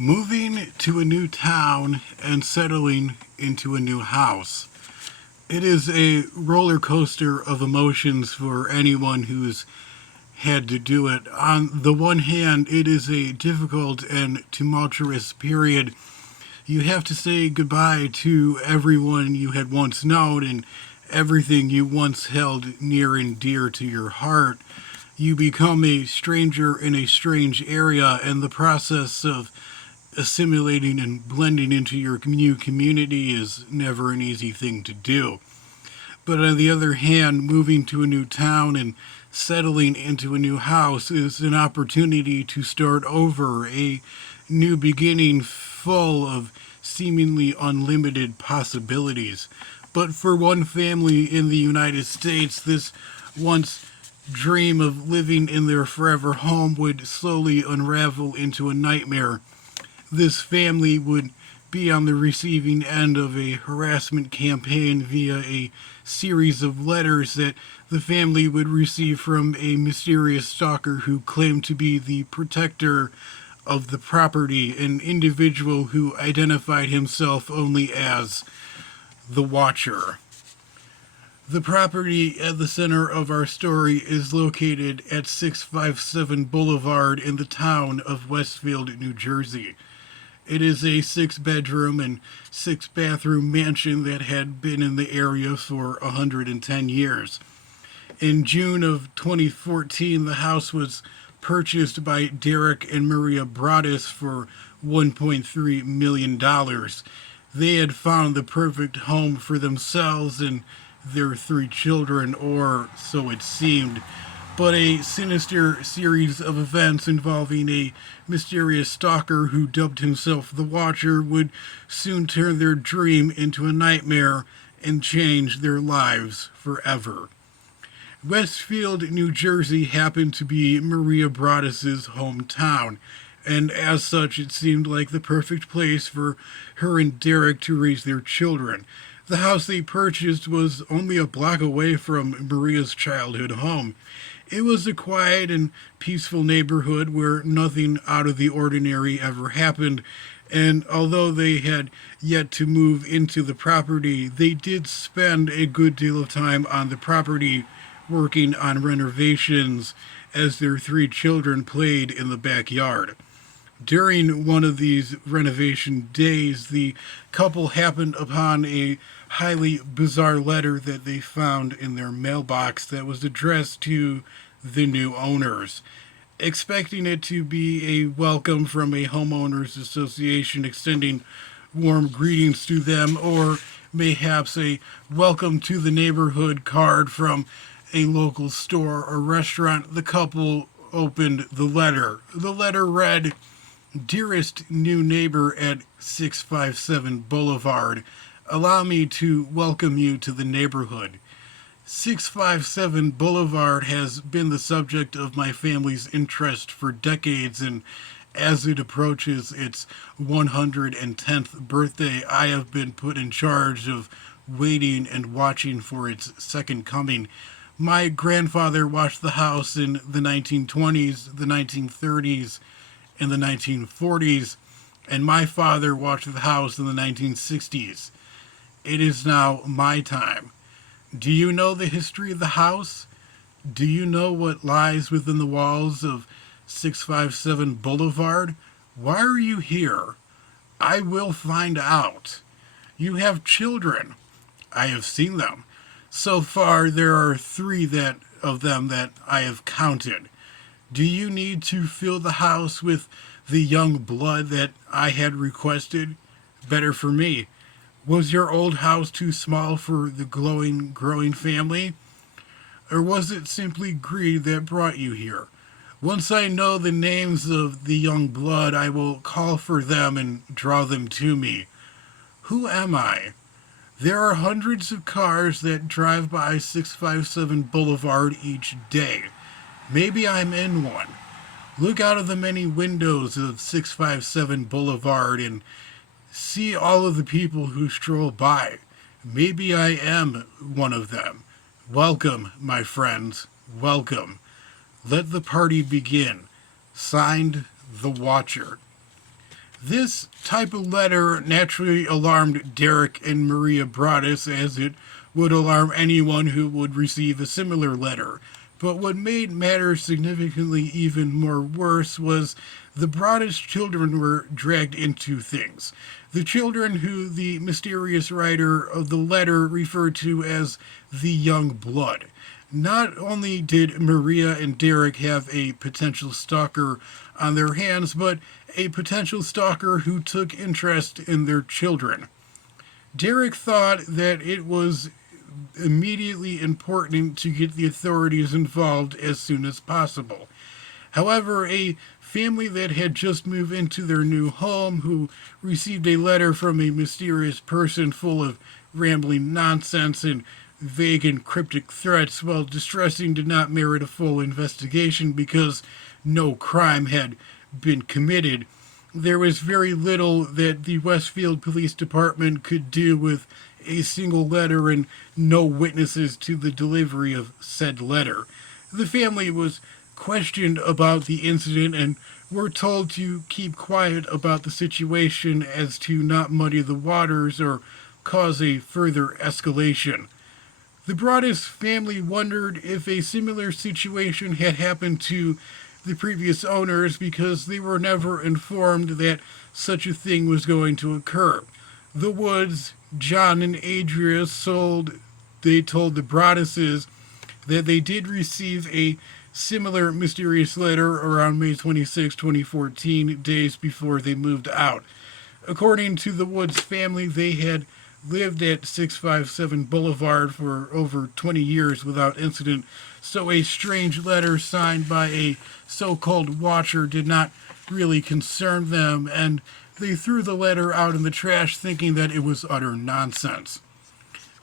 Moving to a new town and settling into a new house. It is a roller coaster of emotions for anyone who's had to do it. On the one hand, it is a difficult and tumultuous period. You have to say goodbye to everyone you had once known and everything you once held near and dear to your heart. You become a stranger in a strange area, and the process of assimilating and blending into your new community is never an easy thing to do. But on the other hand, moving to a new town and settling into a new house is an opportunity to start over, a new beginning full of seemingly unlimited possibilities. But for one family in the United States, this once dream of living in their forever home would slowly unravel into a nightmare. This family would be on the receiving end of a harassment campaign via a series of letters that the family would receive from a mysterious stalker who claimed to be the protector of the property, an individual who identified himself only as the Watcher. The property at the center of our story is located at 657 Boulevard in the town of Westfield, New Jersey. It is a 6 bedroom and 6 bathroom mansion that had been in the area for 110 years. In June of 2014, the house was purchased by Derek and Maria Broaddus for $1.3 million. They had found the perfect home for themselves and their 3 children, or so it seemed. But a sinister series of events involving a mysterious stalker who dubbed himself the Watcher would soon turn their dream into a nightmare and change their lives forever. Westfield, New Jersey happened to be Maria Broaddus's hometown, and as such it seemed like the perfect place for her and Derek to raise their children. The house they purchased was only a block away from Maria's childhood home. It was a quiet and peaceful neighborhood where nothing out of the ordinary ever happened, and although they had yet to move into the property, they did spend a good deal of time on the property working on renovations as their 3 children played in the backyard. During one of these renovation days, the couple happened upon a highly bizarre letter that they found in their mailbox that was addressed to the new owners. Expecting it to be a welcome from a homeowners association extending warm greetings to them, or mayhaps a welcome to the neighborhood card from a local store or restaurant, the couple opened the letter. The letter read, "Dearest new neighbor at 657 Boulevard, allow me to welcome you to the neighborhood. 657 Boulevard has been the subject of my family's interest for decades, and as it approaches its 110th birthday, I have been put in charge of waiting and watching for its second coming. My grandfather watched the house in the 1920s, the 1930s, and the 1940s, and my father watched the house in the 1960s. It is now my time. Do you know the history of the house? Do you know what lies within the walls of 657 Boulevard? Why are you here? I will find out. You have children. I have seen them. So far, there are 3 of them that I have counted. Do you need to fill the house with the young blood that I had requested? Better for me. Was your old house too small for the glowing, growing family? Or was it simply greed that brought you here? Once I know the names of the young blood, I will call for them and draw them to me. Who am I? There are hundreds of cars that drive by 657 Boulevard each day. Maybe I'm in one. Look out of the many windows of 657 Boulevard and see all of the people who stroll by. Maybe I am one of them. Welcome, my friends. Welcome. Let the party begin. Signed, The Watcher." This type of letter naturally alarmed Derek and Maria Broaddus, as it would alarm anyone who would receive a similar letter. But what made matters significantly even more worse was the Broaddus children were dragged into things. The children who the mysterious writer of the letter referred to as the young blood. Not only did Maria and Derek have a potential stalker on their hands, but a potential stalker who took interest in their children. Derek thought that it was immediately important to get the authorities involved as soon as possible. However, a family that had just moved into their new home, who received a letter from a mysterious person full of rambling nonsense and vague and cryptic threats, while distressing, did not merit a full investigation because no crime had been committed. There was very little that the Westfield Police Department could do with a single letter and no witnesses to the delivery of said letter. The family was questioned about the incident and were told to keep quiet about the situation as to not muddy the waters or cause a further escalation. The Broaddus family wondered if a similar situation had happened to the previous owners because they were never informed that such a thing was going to occur. The Woods, John and Adria they told the Broadduses that they did receive a similar mysterious letter around May 26, 2014, days before they moved out. According to the Woods family, they had lived at 657 Boulevard for over 20 years without incident, so a strange letter signed by a so-called watcher did not really concern them, and they threw the letter out in the trash thinking that it was utter nonsense.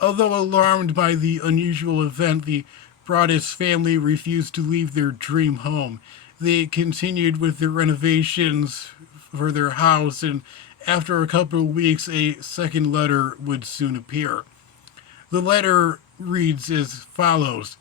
Although alarmed by the unusual event, the Broaddus family refused to leave their dream home. They continued with their renovations for their house, and after a couple of weeks, a second letter would soon appear. The letter reads as follows: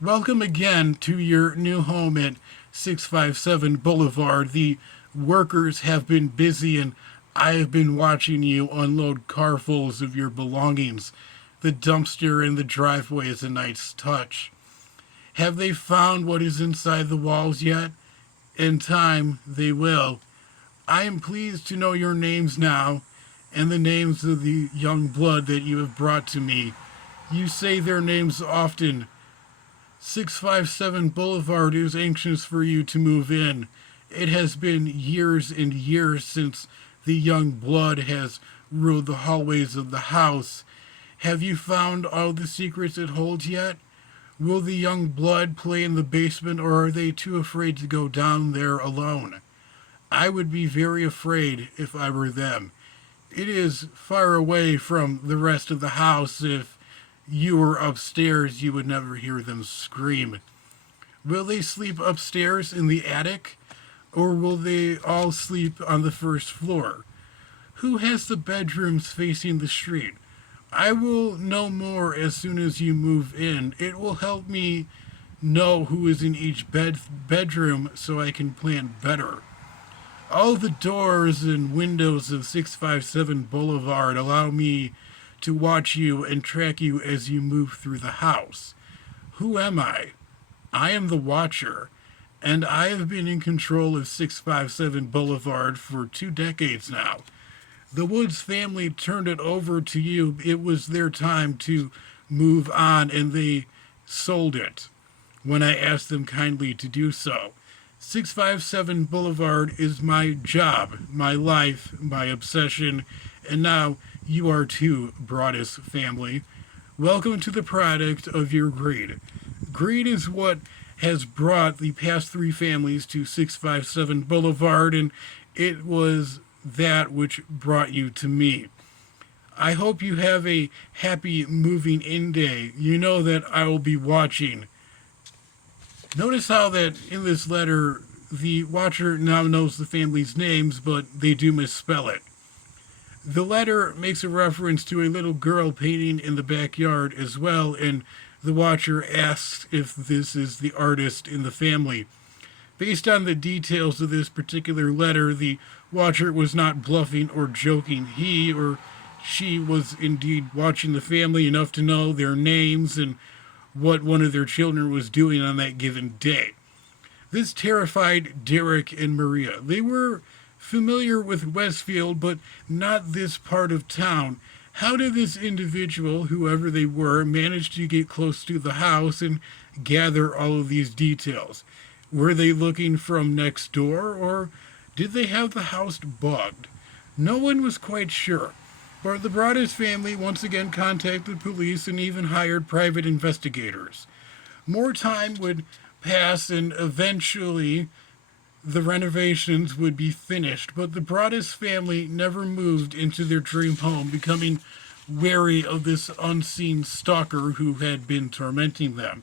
Welcome again to your new home at 657 Boulevard. The workers have been busy and I have been watching you unload carfuls of your belongings. The dumpster in the driveway is a nice touch. Have they found what is inside the walls yet? In time, they will. I am pleased to know your names now, and the names of the young blood that you have brought to me. You say their names often. 657 Boulevard is anxious for you to move in. It has been years and years since the young blood has ruled the hallways of the house. Have you found all the secrets it holds yet? Will the young blood play in the basement, or are they too afraid to go down there alone? I would be very afraid if I were them. It is far away from the rest of the house. If you were upstairs, you would never hear them scream. Will they sleep upstairs in the attic, or will they all sleep on the first floor? Who has the bedrooms facing the street? I will know more as soon as you move in. It will help me know who is in each bedroom so I can plan better. All the doors and windows of 657 Boulevard allow me to watch you and track you as you move through the house. Who am I? I am the Watcher, and I have been in control of 657 Boulevard for 2 decades now. The Woods family turned it over to you. It was their time to move on, and they sold it when I asked them kindly to do so. 657 Boulevard is my job, my life, my obsession, and now you are too, Broaddus family. Welcome to the product of your greed. Greed is what has brought the past 3 families to 657 Boulevard, and it was that which brought you to me. I hope you have a happy moving in day. You know that I will be watching. Notice how that in this letter, the Watcher now knows the family's names, but they do misspell it. The letter makes a reference to a little girl painting in the backyard as well, and the Watcher asks if this is the artist in the family. Based on the details of this particular letter, the watcher was not bluffing or joking. He or she was indeed watching the family enough to know their names and what one of their children was doing on that given day. This terrified Derek and Maria. They were familiar with Westfield, but not this part of town. How did this individual, whoever they were, manage to get close to the house and gather all of these details? Were they looking from next door, or did they have the house bugged? No one was quite sure. But the Broaddus family once again contacted police and even hired private investigators. More time would pass and eventually the renovations would be finished, but the Broaddus family never moved into their dream home, becoming wary of this unseen stalker who had been tormenting them.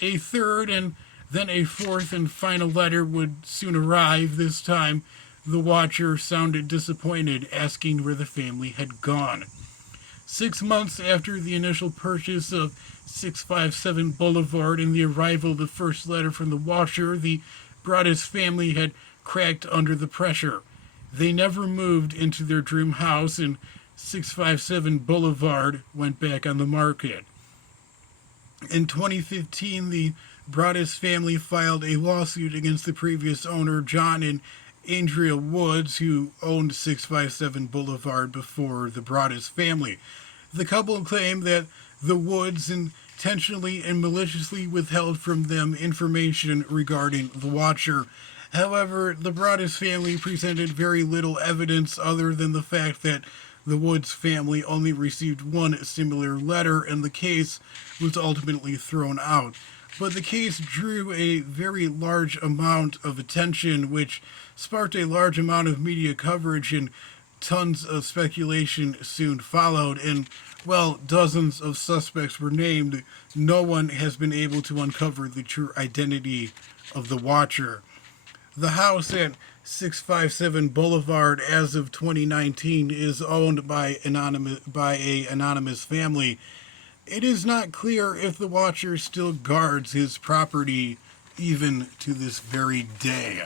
A third and then a fourth and final letter would soon arrive. This time, the watcher sounded disappointed, asking where the family had gone. 6 months after the initial purchase of 657 Boulevard and the arrival of the first letter from the watcher, the Broaddus family had cracked under the pressure. They never moved into their dream house, and 657 Boulevard went back on the market. In 2015, the Broaddus family filed a lawsuit against the previous owner, John and Andrea Woods, who owned 657 Boulevard before the Broaddus family. The couple claimed that the Woods intentionally and maliciously withheld from them information regarding the watcher. However, the Broaddus family presented very little evidence other than the fact that the Woods family only received one similar letter, and the case was ultimately thrown out. But the case drew a very large amount of attention, which sparked a large amount of media coverage, and tons of speculation soon followed. And, well, dozens of suspects were named. No one has been able to uncover the true identity of the watcher. The house at 657 Boulevard, as of 2019, is owned by a anonymous family. It is not clear if the watcher still guards his property even to this very day.